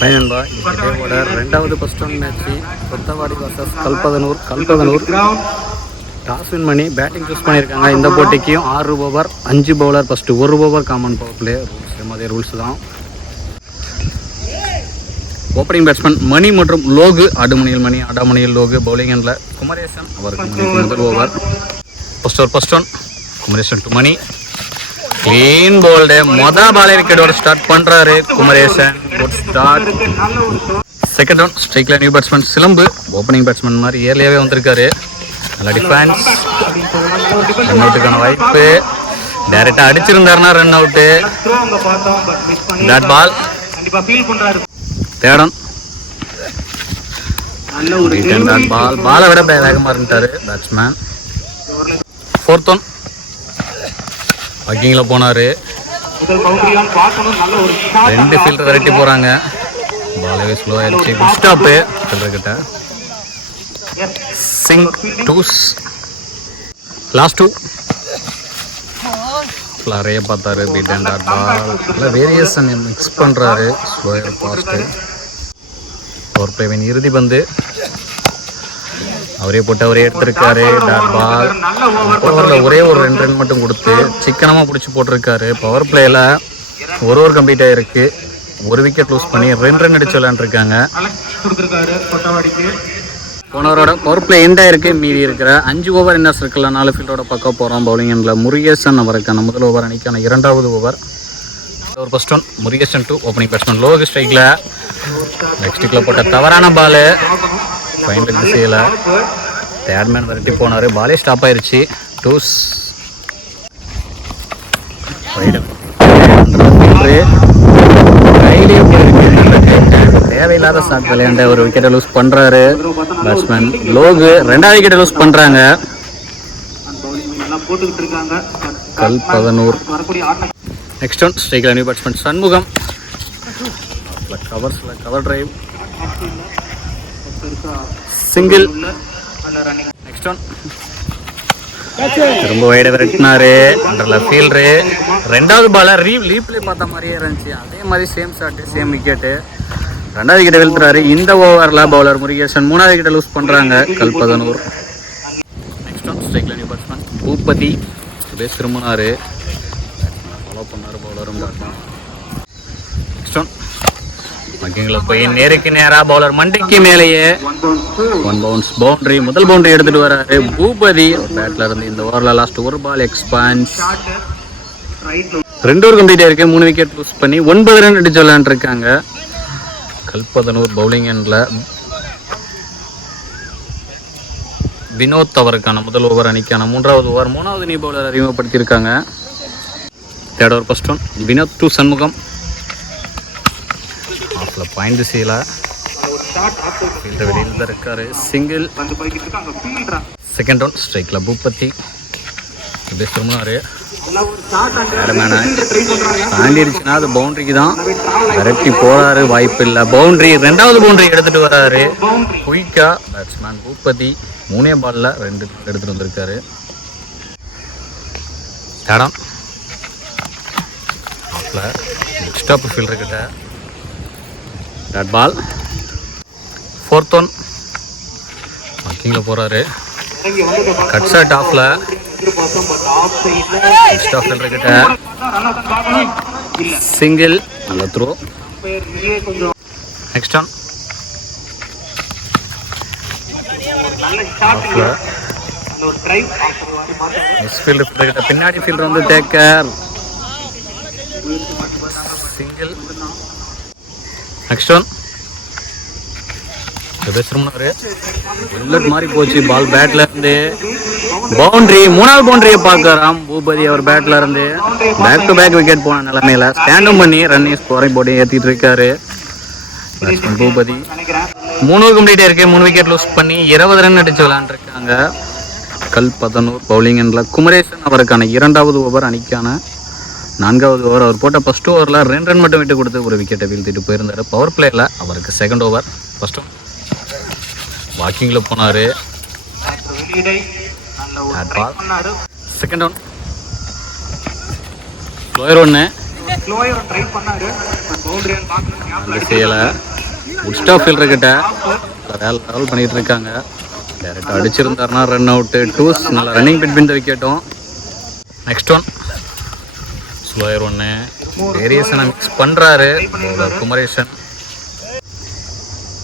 பையன்பா இதோட ரெண்டாவது first one match Kothavadi versus Kalpathanur toss win பண்ணி பேட்டிங் சூஸ் பண்ணியிருக்காங்க. இந்த போட்டிக்கும் 6 over 5 bowler, first 1 over common power play rules அதே ரூல்ஸ் தான். ஓப்பனிங் பேட்ஸ்மேன் மணி மற்றும் லோகு, அடாமணியில் லோகு. பவுலிங் எண்டில் குமரேசன், அவருக்கு மணிக்கு முதல் over. First one Kumaresan to Mani, clean bowled. பாலை விக்கெட்டோட ஸ்டார்ட் பண்றாரு Kumaresan, good start. Second one ஸ்ட்ரைக்ல new batsman Silambu, opening batsman மாதிரி ஏர்லியாவே வந்திருக்காரு. நல்ல டிஃபென்ஸ், ரன் அவுட்டுக்கான வாய்ப்பு. டைரக்டா அடிச்சிருந்தாருன்னா run out. Dot ball. Third one dot ball. பாலை விட வேகமா இருந்துட்டாரு பேட்ஸ்மேன். ஃபோர்த் ஒன் வாக்கிங்ல போனாரு. 2 ஃபீல்டர் விரட்டி போறாங்க. பாலவே ஸ்லோ ஆயிடுச்சு. குட் ஸ்டாப் ஃபீல்டர் கிட்ட. சிங் டூஸ். லாஸ்ட் 2 ஃப்ளரையே பார்த்தாரு. Beat and dot ball. நல்லா வேரியேஷன் மிக்ஸ் பண்றாரு. Slower fast. பவர் பிளேவின் இறுதி பந்து அவரே போட்டு அவரே எடுத்திருக்காரு. Dot ball. ஓவரில் ஒரே ஒரு 2 ரன் மட்டும் கொடுத்து சிக்கனமாக பிடிச்சி போட்டிருக்காரு. பவர் பிளேயில் ஒரு ஓவர் கம்ப்ளீட் ஆகிருக்கு. 1 விக்கெட் லூஸ் பண்ணி 2 ரன் அடிச்சு விளையாண்டுருக்காங்க. போனவரோட பவர் பிளே எண்ட் ஆயிருக்கு. மீதி இருக்கிற 5 ஓவர் என்ன சர்க்கிளில் 4 ஃபீல்டோட பக்கம் போகிறோம். பவுலிங் எண்டில் முருகேசன், அவருக்கான முதல் ஓவர் அணிக்கான 2வது ஓவர். ஒரு first one Murugesan to opening batsman Logu. ஸ்ட்ரைக்கில் லெக் ஸ்டிக்கில் போட்ட தவறான பாலு ஃபைனல் திசையில் தேர்ட்மேன் விரட்டி போனார். பாலே ஸ்டாப் ஆயிடுச்சு. டூஸ். கையிலேயே போயிருக்கு. தேவையில்லாத ஸ்டார்ட் விளையாண்ட ஒரு விக்கெட்டை லூஸ் பண்ணுறாரு பேட்ஸ்மேன் லோகு. 2வது விக்கெட்டை லூஸ் பண்ணுறாங்க கல்பதனூர். நெக்ஸ்ட் ஒன் ஸ்ட்ரைக்கில் new batsman Shanmugam. Cover drive, single. Next one திரும்ப வைட விரட்டினாரு. அண்டர்ல ஃபீல்டரு. 2வது பால ரீப்ளே பார்த்த மாதிரியே இருந்துச்சு. அதே மாதிரி சேம் ஷாட்டு, சேம் விக்கெட்டு. 2வது விக்கெட்டை வீழ்த்துறாரு. இந்த ஓவரில் பவுலர் முருகேசன் 3வது விக்கெட்டை லூஸ் பண்ணுறாங்க கல்பதனூர். நெக்ஸ்ட் ஒன் ஸ்ட்ரைக்கில் நியூ பேட்ஸ்மேன் பூபதி. பேஸ் திரும்பினாரு. ஃபாலோ பண்ணார் பவுலரும். நெக்ஸ்ட் ஒன் வக்கிங்கில் போய் நேருக்கு நேராக பவுலர் மண்டிக்கு மேலேயே 1 பவுன்ஸ் பவுண்டரி. முதல் பவுண்டரி எடுத்துட்டு வராரு பூபதி பேட்ல இருந்து. இந்த ஓவரில் லாஸ்ட் 1 பால் எக்ஸ்பான்ஸ். 2 ஓவர் கம்ப்ளீட் ஆயிருக்கு. 3 விக்கெட் லூஸ் பண்ணி 9 ரன் அடிச்சு விளையாண்டுருக்காங்க கல்பதனூர். பவுலிங் எண்டில் வினோத், அவருக்கான முதல் ஓவர் அணிக்கான 3வது ஓவர். 3வது நியூ பவுலர் அறிமுகப்படுத்தியிருக்காங்க. Third over first one Vinod to Shanmugam. ஆஃபில் பாயிண்ட் திசையில் ஃபீல்டர் வெளியில் தான் இருக்காரு. சிங்கிள். செகண்ட் ஒன் ஸ்ட்ரைக்கில் பூபதி. பேஸ் திரும்பினாரு. தாண்டிடுச்சுன்னா அது பவுண்டரிக்கு தான். விரட்டி போறாரு. வாய்ப்பு இல்லை. பவுண்டரி. 2வது பவுண்டரி எடுத்துட்டு வராரு குயிக்கா பேட்ஸ்மேன் பூபதி. 3 பால்ல 2 எடுத்துட்டு வந்திருக்காரு. இடம் நெக்ஸ்ட் ஆப் ஃபீல்டர் கிட்ட டாட் பால். ஃபோர்த் ஒன் வாக்கிங்கில் போறாரு. கட் ஷாட் ஆஃப்ல கிட்ட சிங்கிள். நல்ல த்ரோ. நெக்ஸ்ட் ஒன் பின்னாடி ஃபீல்டர் வந்து டேக்கர். சிங்கிள். நெக்ஸ்ட் ஒன் புல்லட் மாதிரி போச்சு பால் பேட்ல இருந்து. பவுண்டரி. 3வது பவுண்டரியை பார்க்கறாம் பூபதி. அவர் பேட்ல இருந்து பேக் டு பேக் விக்கெட் போன நிலைமையில ஸ்டாண்டும் பண்ணி ரன்னிங் ஸ்கோரிங் போட்டு ஏற்றிட்டு இருக்காரு பூபதி. 3 ஓவர் கம்ப்ளீட் ஆயிருக்கு. 3 விக்கெட் லூஸ் பண்ணி 20 ரன் அடிச்சு விளையாண்டுருக்காங்க கல்பதனூர். பவுலிங் எண்டில் குமரேசன், அவருக்கான 2வது ஓவர் அணிக்கான 4வது ஓவர். அவர் போட்ட ஃபர்ஸ்ட் ஓவரில் 2 ரன் மட்டும் விட்டு கொடுத்து 1 விக்கெட்டை வீழ்த்திட்டு போயிருந்தார். பவர் பிளேயில் அவருக்கு செகண்ட் ஓவர். ஃபர்ஸ்ட் வாக்கிங்கில் போனார். செகண்ட் ஒன் ஸ்லோயர் 1 செய்யலை. உட்ஸ்டா ஃபீல்டர் கிட்ட வேலை லெவல் பண்ணிட்டு இருக்காங்க. டேரெக்டாக அடிச்சிருந்தாருன்னா ரன் அவுட்டு. டூஸ் நல்லா ரன்னிங் பிட்வீன் த விக்கெட்டும். நெக்ஸ்ட் ஒன் ஸ்லோயர் ஒன்று வேரியேஷனை மிக்ஸ் பண்ணுறாரு குமரேசன்.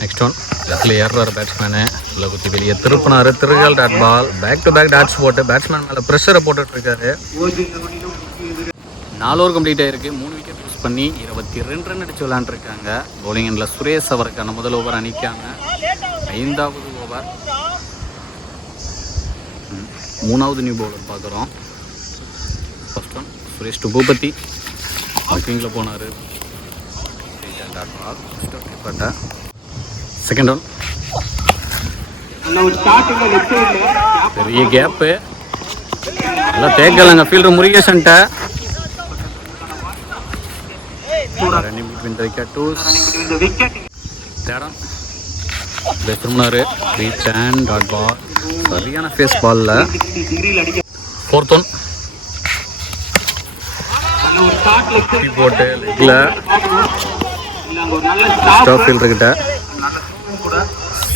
நெக்ஸ்ட் ஒன் லெஃப்டில் ஏறுறாரு பேட்ஸ்மேனு. உள்ள குத்தி வெளியே திருப்பினாரு. திருகல் dot ball. Back to back dots போட்டு பேட்ஸ்மேன் மேலே ப்ரெஷரை போட்டுட்ருக்காரு. 4 ஓவர் கம்ப்ளீட் ஆகிருக்கு. 3 விக்கெட் யூஸ் பண்ணி 22 ரன் அடித்து விளாண்டுருக்காங்க. பவுலிங் எண்டில் சுரேஷ் அவருக்கான முதல் ஓவர் அணிக்காங்க. 5வது ஓவர் 3வது நியூ பவுலர் பார்க்குறோம். First one Suresh to Boopathi. வாக்கிங்கில் போனார். செகண்ட் ஒன் பெரிய கேப்பு. நல்லா தேக்கலைங்க ஃபீல்டர் முருகேசன்ட்ட. தேடம் திரும்பினாரு. Reach and dot ball. சரியான ஃபேஸ் பாலில். 4th ஒன் போட்டு லெக்கில் ஸ்டாப் ஃபீல்டர் கிட்ட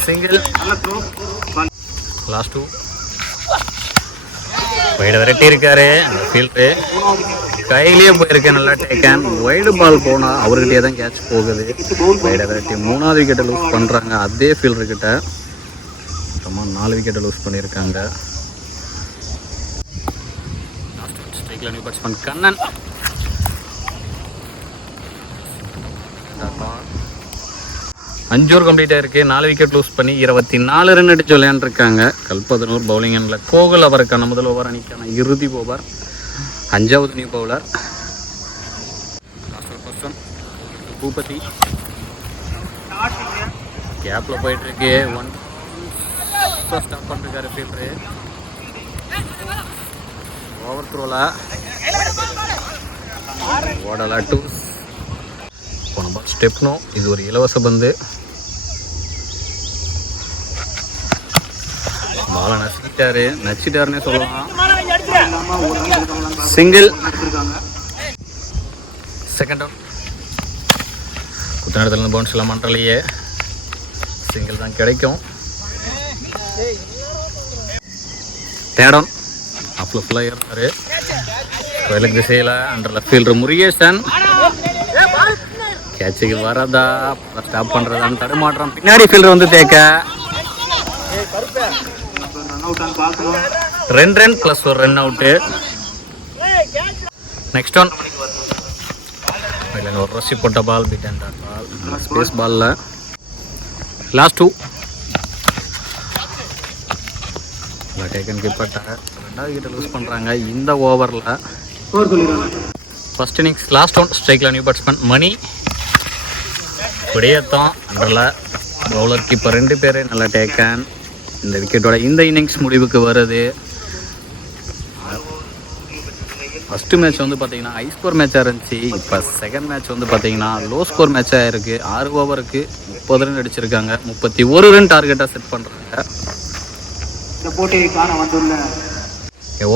சிங்கிள். லாஸ்ட் 2 வைடு விரட்டி இருக்காரு. அந்த ஃபீல்டரு கையிலேயே போயிருக்கேன். நல்லா டேக்கன். வைடு பால் போனால் அவர்கிட்டயே தான் கேட்ச் போகுது. வைடை விரட்டி 3வது விக்கெட்டை லூஸ் பண்ணுறாங்க. அதே ஃபீல்டர்கிட்ட மொத்தமாக 4 விக்கெட்டை லூஸ் பண்ணியிருக்காங்க. ஸ்ட்ரைக்கில் new batsman Kannan. 5 over complete ஆயிருக்கு. 4 விக்கெட் லூஸ் பண்ணி 24 ரன் அடிச்சு விளையாண்டுருக்காங்க. கல்பதனூர் பவுலிங் எண்டில் கோகுல் அவருக்கான முதல் ஓவர் அணிக்கான இறுதி ஓவர். 5வது நியூ பவுலர் பூபதி. கேப்பில் போயிட்டுருக்கு. 1 ஸ்டாப் பண்ணிருக்காரு ஃபீல்டரு. ஓவர் த்ரோவில் ஓடலா. 2 போன பால் ஸ்டெப்னோ. இது ஒரு இலவச பந்து. பாலை நச்சிட்டாருன்னே சொல்லலாம். சிங்கிள். செகண்ட் ஒன் குத்தனடத்துலேருந்து பவுன்ஸ் எல்லாம் மன்றலையே. சிங்கிள் தான் கிடைக்கும். தேர்ட் ஒன் அப்பில் ஃபுல்லாக ஏறினார். வயலுக்கு திசையில் அண்டர் லெஃப்ட் ஃபீல்டர் முருகேசன். கேட்சுக்கு வரதா ஸ்டாப் பண்ணுறதான்னு தடுமாற்றம். பின்னாடி ஃபீல்டர் வந்து தேக்க. 2 ரன் ப்ளஸ் ஒரு ரன் அவுட்டு. நெக்ஸ்ட் ஒன் ஒரு ரசி போட்ட பால். பிட் அண்ட் டாட் பால். ஸ்பேஸ் பாலில் லாஸ்ட் 2 டேக்கன் கிப்பட்டாங்க. 2வது விக்கெட்டை லூஸ் பண்ணுறாங்க இந்த ஓவரில். ஃபர்ஸ்ட் இன்னிங்ஸ் லாஸ்ட் ஒன் ஸ்ட்ரைக்கில் நியூ பேட்ஸ்மேன் மணி. குடியேற்றம் அண்டரில் பவுலர் கீப்பர் 2 பேர் நல்லா டேக்கன். இந்த விக்கெட்டோட இந்த இன்னிங்ஸ் முடிவுக்கு வருது. ஃபஸ்ட்டு மேட்ச் வந்து பார்த்தீங்கன்னா ஹை ஸ்கோர் மேட்சாக இருந்துச்சு. இப்போ செகண்ட் மேட்ச் வந்து பார்த்தீங்கன்னா லோ ஸ்கோர் மேட்சாக இருக்குது. 6 ஓவருக்கு 30 ரன் அடிச்சிருக்காங்க. 31 ரன் டார்கெட்டாக செட் பண்ணுறாங்க.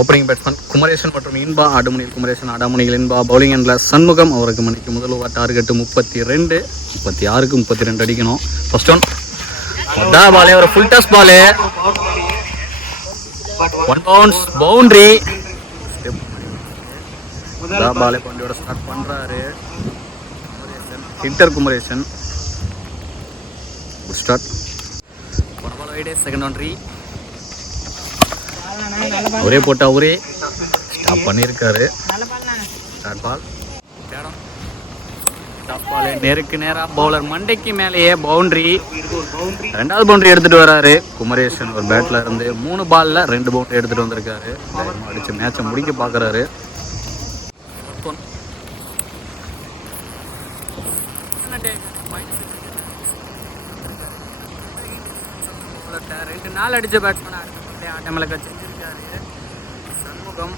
ஓப்பனிங் பேட்ஸ்மேன் குமரேசன் மற்றும் இன்பா. ஆடுமணியில் குமரேசன், ஆடாமணியில் இன்பா. பவுலிங் எண்டில் சண்முகம். அவருக்கு மணிக்கு முதல் ஓவர் டார்கெட்டு 32. 36க்கு 32 அடிக்கணும். ஃபர்ஸ்ட் ஒன் மொதா பாலே ஒரு full toss ball. 1 bounce boundary. மொதா பாலே பவுண்டரியோட ஸ்டார்ட் பண்ணுறாரு ஹிட்டர் குமரேசன். Good start. ஒரு பால் வைடு. செகண்ட் ஒன் ரீ. அவரே போட்டு அவரே ஸ்டாப் பண்ணியிருக்காரு. ஸ்டார்ட் பால். டாப் பால் நேருக்கு நேராக பவுலர் மண்டைக்கு மேலேயே பவுண்டரி. 2வது பவுண்டரி எடுத்துகிட்டு வராரு குமரேசன். ஒரு பேட்டில் இருந்து 3 பாலில் 2 பவுண்டரி எடுத்துகிட்டு வந்திருக்காரு. அடித்து மேட்சை முடிக்க பார்க்குறாரு. ரெண்டு நாள் அடித்த பேட்ஸ்மேன் ஆட்டமில் செஞ்சிருக்காரு சண்முகம்.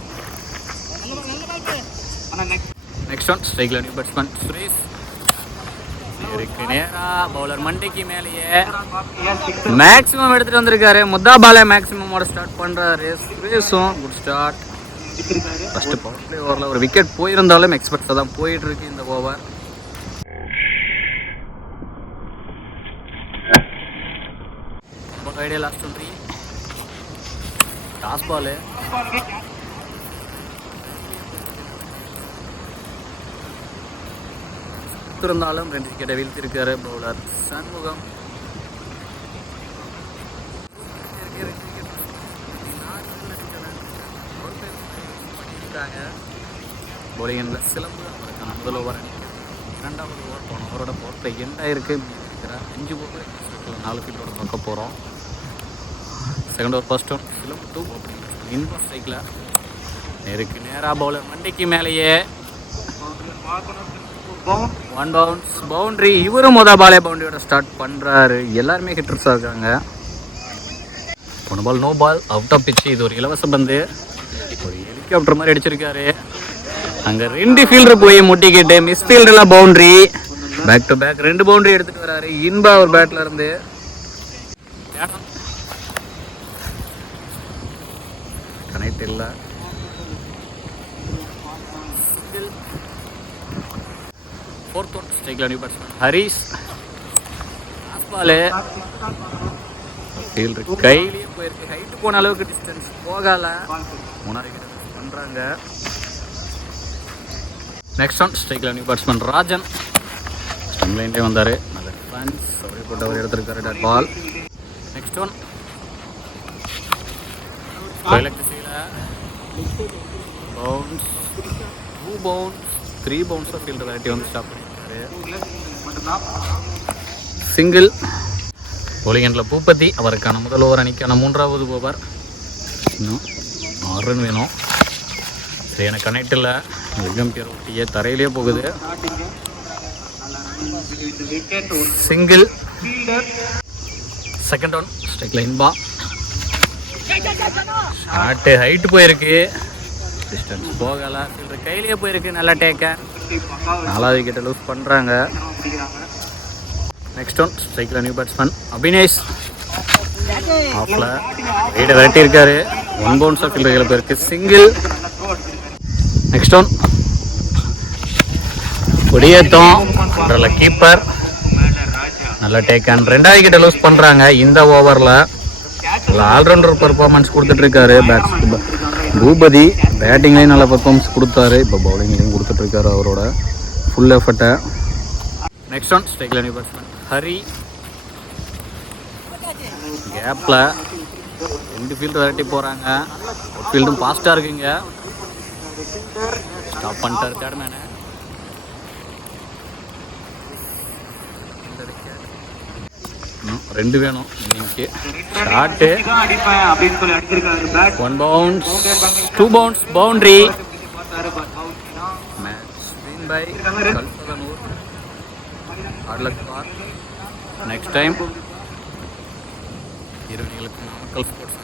நெக்ஸ்ட் ஒன் ஸ்ட்ரைக்கில் நியூ பேட்ஸ்மேன் சுரேஷ். நேருக்கு நேராக பவுலர் மண்டைக்கு மேலேயே மேக்ஸிமம் எடுத்துகிட்டு வந்திருக்காரு. முத்தா பாலை மேக்ஸிமமோட ஸ்டார்ட் பண்ணுறாரு சுரேஷும். Good start. First power play ஓவரில் ஒரு விக்கெட் போயிருந்தாலும் எக்ஸ்பெக்டாக தான் போயிட்டு இருக்கு இந்த ஓவர். ஐடியா லாஸ்ட் ஒன்றிய டாஸ் பால் இருந்தாலும் 2 விக்கெட்டை வீழ்த்திருக்காரு பவுலர் சண்முகம். போலிங்கில் சிலம்பு அவருக்கான முதல் ஓவர் அணிக்கிறார். 2வது ஓவர் போன ஓவரோட பவர் எண்டாயிருக்கு. 5 ஓவர் 4 ஃபீட்டோட பார்க்க போகிறோம். செகண்ட் ஓவர் ஃபர்ஸ்ட் ஒன் சிலம்பு 2 ஓப்பனிங் இன்பா ஸ்ட்ரைக்கில் நேருக்கு நேராக பவுலர் மண்டைக்கு மேலேயே 1 பவுன்ஸ் பவுண்ட்ரி. இவரும் பாலே பவுண்டரியோட ஸ்டார்ட் பண்ணுறாரு. எல்லாருமே ஹிட்டர்ஸாக இருக்காங்க. 1 ball no ball out of pitch. இது ஒரு இலவச பந்து. ஒரு ஹெலிகாப்டர் மாதிரி அடிச்சிருக்காரு. அங்கே 2 ஃபீல்டர் போய் முட்டிக்கிட்டு மிஸ் ஃபீல்டெல்லாம் boundary. Back to back 2 boundary எடுத்துகிட்டு வராரு இன்பா ஒரு பேட்டில் இருந்து. கனெக்ட் இல்லை. ஃபோர்த் ஒன் ஸ்ட்ரைக்கில் new batsman Harish. Ball fielder கையிலேயே போயிருக்கு. ஹைட்டு போன அளவுக்கு டிஸ்டன்ஸ் போகலை. 3வது விக்கெட் பண்ணுறாங்க. நெக்ஸ்ட் ஒன் ஸ்ட்ரைக்கில் நியூ பேட்ஸ்மேன் ராஜன். ஸ்டம் லைன்லேயே வந்தார். நல்ல டிஃபென்ஸ் போட்டு அவர் எடுத்திருக்காரு dot ball. Next one bounce 2 bounce 3 பவுன்ஸாக ஃபீல்டர் வெரைட்டி வந்து ஸ்டாப் பண்ணியிருக்காரு. சிங்கிள். போலிங்கில் பூபதி அவருக்கான முதல் ஓவர் அணிக்கான 3வது ஓவர். இன்னும் 6 ரன் வேணும். சரி எனக்கு கனெக்ட் இல்லை. வெங்கம்பியர் ஒட்டியே தரையிலே போகுது. சிங்கிள். செகண்ட் ஒன் ஸ்ட்ரைக்கில் இன்பா. ஷாட்டு ஹைட்டு போயிருக்கு. டிஸ்டன்ஸ் போகலை. ஃபீல்டர் கையிலேயே போயிருக்கு. நல்லா டேக்க. 4வது விக்கெட்டை லூஸ் பண்ணுறாங்க. நெக்ஸ்ட் ஒன் ஸ்ட்ரைக்கில் நியூ பேட்ஸ்மேன் அபினேஷ். ஆஃபில் வெயிட்டை விரட்டி இருக்காரு. 1 பவுன்ஸாக ஃபீல்டர் கையில் போயிருக்கு. சிங்கிள். நெக்ஸ்ட் ஒன் கொடியேற்றம் கீப்பர். நல்ல டேக்கன். 2வது விக்கெட்டை லூஸ் பண்ணுறாங்க இந்த ஓவரில். ஆல்ரவுண்டர் பர்ஃபார்மன்ஸ் கொடுத்துட்ருக்காரு பூபதி. பேட்டிங்லேயும் நல்ல பர்ஃபார்மன்ஸ் கொடுத்தாரு. இப்போ பவுலிங்லேயும் கொடுத்துட்ருக்காரு அவரோட ஃபுல் எஃபர்ட்டை. நெக்ஸ்ட் ஒன் ஸ்ட்ரைக்கில் நியூ பேட்ஸ்மேன் ஹரி. கேப்பில் 2 ஃபீல்டு விரட்டி போகிறாங்க. ஒரு ஃபீல்டும் ஃபாஸ்ட்டாக இருக்குங்க. ஸ்டாப் பண்ணிட்டார் தேர்ட் மேனு. 2 வேணும் இன்னைக்கு. Shot 1 bounce 2 bounce boundary. Match win by Kalpathanur. Next time 20 Namakkal sports